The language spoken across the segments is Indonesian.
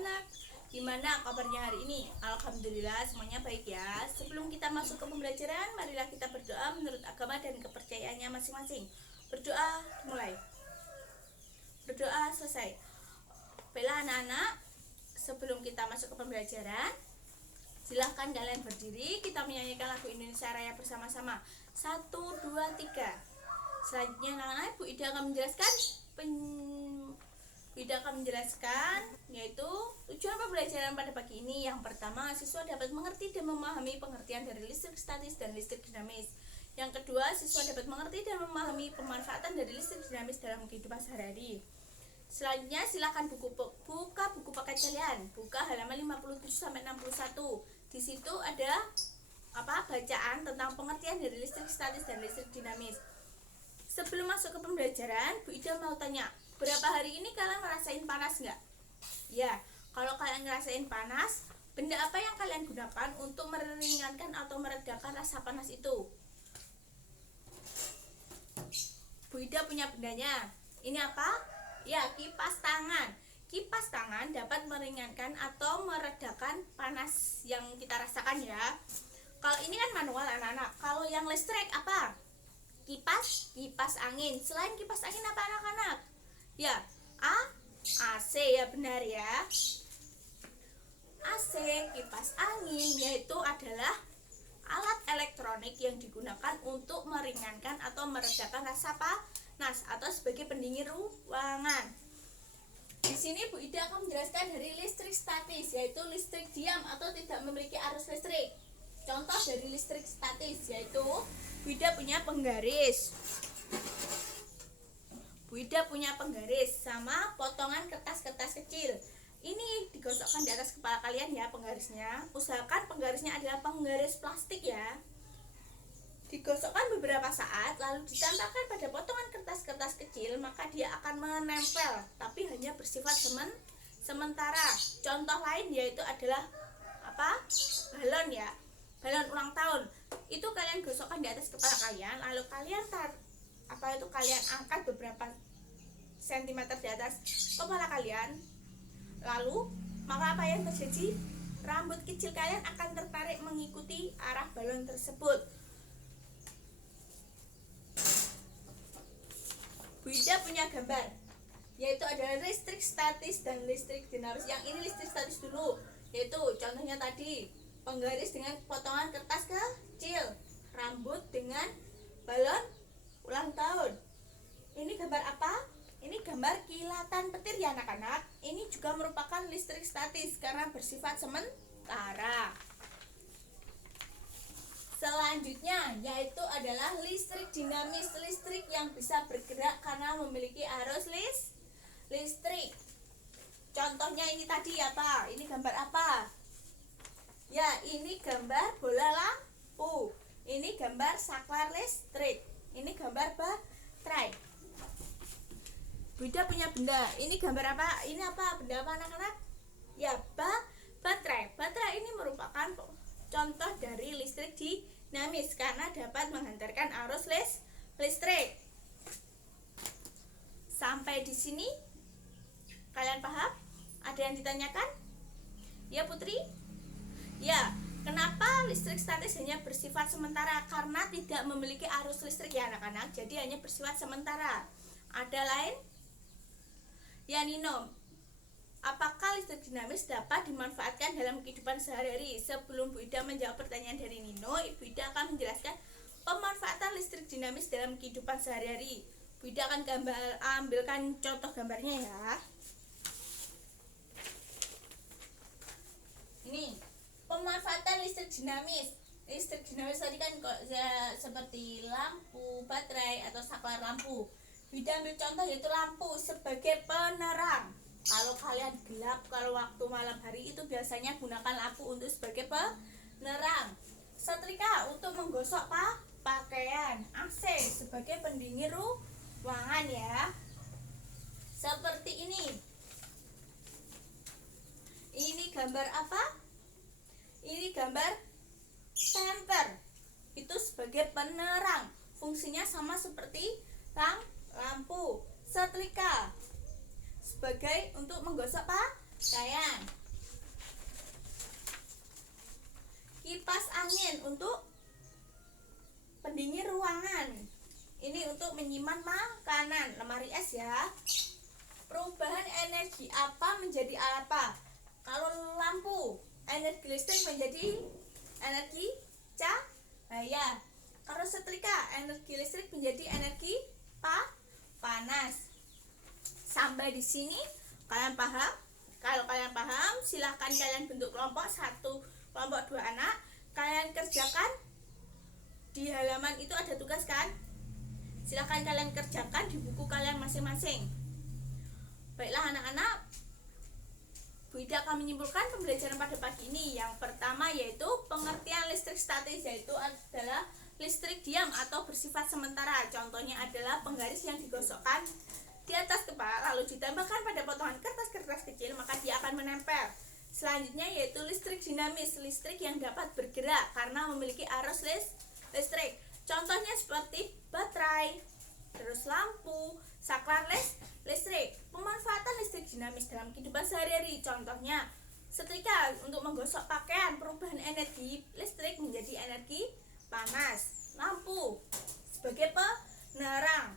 anak-anak. Gimana kabarnya hari ini? Alhamdulillah semuanya baik ya. Sebelum kita masuk ke pembelajaran, marilah kita berdoa menurut agama dan kepercayaannya masing-masing. Berdoa mulai. Berdoa selesai. Baiklah anak-anak, sebelum kita masuk ke pembelajaran, silahkan kalian berdiri. Kita menyanyikan lagu Indonesia Raya bersama-sama. 1, 2, 3. Selanjutnya anak-anak, Bu Ida akan menjelaskan yaitu tujuan pembelajaran pada pagi ini. Yang pertama, siswa dapat mengerti dan memahami pengertian dari listrik statis dan listrik dinamis. Yang kedua, siswa dapat mengerti dan memahami pemanfaatan dari listrik dinamis dalam kehidupan sehari-hari. Selanjutnya silakan buka buku paket kalian. Buka halaman 57 sampai 61. Di situ ada bacaan tentang pengertian dari listrik statis dan listrik dinamis. Sebelum masuk ke pembelajaran, Bu Ida mau tanya, berapa hari ini kalian ngerasain panas nggak? Ya, kalau kalian ngerasain panas, benda apa yang kalian gunakan untuk meringankan atau meredakan rasa panas itu? Bu Ida punya bendanya. Ini apa? Ya, kipas tangan. Kipas tangan dapat meringankan atau meredakan panas yang kita rasakan ya. Kalau ini kan manual anak-anak. Kalau yang listrik apa? Kipas angin. Selain kipas angin apa anak-anak? Ya, AC ya, benar ya. AC, kipas angin, yaitu adalah alat elektronik yang digunakan untuk meringankan atau meredakan rasa panas atau sebagai pendingin ruangan. Di sini Bu Ida akan menjelaskan dari listrik statis, yaitu listrik diam atau tidak memiliki arus listrik. Contoh dari listrik statis yaitu Bu Ida punya penggaris. Bu Ida punya penggaris sama potongan kertas-kertas kecil. Ini digosokkan di atas kepala kalian ya penggarisnya. Usahakan penggarisnya adalah penggaris plastik ya. Digosokkan beberapa saat lalu ditempelkan pada potongan kertas-kertas kecil, maka dia akan menempel tapi hanya bersifat sementara. Contoh lain yaitu adalah balon ya. Balon ulang tahun. Itu kalian gosokkan di atas kepala kalian, lalu kalian kalian angkat beberapa sentimeter di atas kepala kalian. Lalu maka apa yang terjadi? Rambut kecil kalian akan tertarik mengikuti arah balon tersebut. Bu Ida punya gambar, yaitu adalah listrik statis dan listrik dinamis. Yang ini listrik statis dulu, yaitu contohnya tadi penggaris dengan potongan kertas kecil, rambut dengan balon ulang tahun. Ini gambar apa? Ini gambar kilatan petir ya anak-anak. Ini juga merupakan listrik statis karena bersifat sementara. Selanjutnya yaitu adalah listrik dinamis, listrik yang bisa bergerak karena memiliki arus listrik. Contohnya ini tadi apa? Ini gambar apa? Ya, ini gambar bola lampu. Ini gambar saklar listrik. Ini gambar baterai. Bu Ida punya benda. Ini gambar apa? Ini apa? Benda apa anak-anak? Ya, baterai. Baterai ini merupakan contoh dari listrik dinamis karena dapat menghantarkan arus listrik. Sampai di sini kalian paham? Ada yang ditanyakan? Ya Putri? Ya, kenapa listrik statis hanya bersifat sementara? Karena tidak memiliki arus listrik ya anak-anak. Jadi hanya bersifat sementara. Ada lain? Ya Nino, apakah listrik dinamis dapat dimanfaatkan dalam kehidupan sehari-hari? Sebelum Bu Ida menjawab pertanyaan dari Nino, Ibu Ida akan menjelaskan pemanfaatan listrik dinamis dalam kehidupan sehari-hari. Bu Ida akan ambilkan contoh gambarnya ya. Ini pemanfaatan listrik dinamis. Listrik dinamis tadi kan seperti lampu, baterai atau saklar lampu. Bu Ida ambil contoh yaitu lampu sebagai penerang. Kalau kalian gelap, kalau waktu malam hari itu biasanya gunakan lampu untuk sebagai penerang. Setrika untuk menggosok pakaian. AC sebagai pendingin ruangan ya. Seperti ini. Ini gambar apa? Ini gambar temper. Itu sebagai penerang. Fungsinya sama seperti lampu. Setrika sebagai untuk menggosok Sayang. Kipas angin untuk pendingin ruangan. Ini untuk menyimpan makanan. Lemari es ya. Perubahan energi apa menjadi apa? Kalau lampu, energi listrik menjadi energi cahaya. Kalau setrika, energi listrik menjadi energi panas. Sampai di sini kalian paham? Kalau kalian paham, silahkan kalian bentuk kelompok 1, kelompok 2 anak. Kalian kerjakan di halaman itu ada tugas kan? Silahkan kalian kerjakan di buku kalian masing-masing. Baiklah anak-anak, Bu Ida akan menyimpulkan pembelajaran pada pagi ini. Yang pertama yaitu pengertian listrik statis, yaitu adalah listrik diam atau bersifat sementara. Contohnya adalah penggaris yang digosokkan di atas kepala lalu ditambahkan pada potongan kertas-kertas kecil, maka dia akan menempel. Selanjutnya yaitu listrik dinamis, listrik yang dapat bergerak karena memiliki arus listrik. Contohnya seperti baterai, terus lampu, saklar listrik. Pemanfaatan listrik dinamis dalam kehidupan sehari-hari, contohnya setrika untuk menggosok pakaian, perubahan energi listrik menjadi energi panas. Lampu sebagai penerang,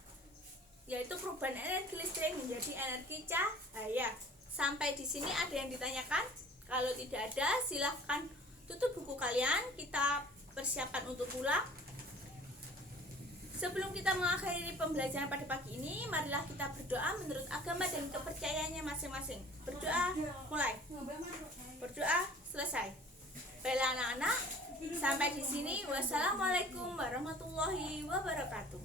yaitu perubahan energi listrik menjadi energi cahaya. Sampai di sini ada yang ditanyakan? Kalau tidak ada, silahkan tutup buku kalian. Kita persiapan untuk pulang. Sebelum kita mengakhiri pembelajaran pada pagi ini, marilah kita berdoa menurut agama dan kepercayaannya masing-masing. Berdoa mulai. Berdoa selesai. Baiklah anak-anak, sampai di sini. Wassalamualaikum warahmatullahi wabarakatuh.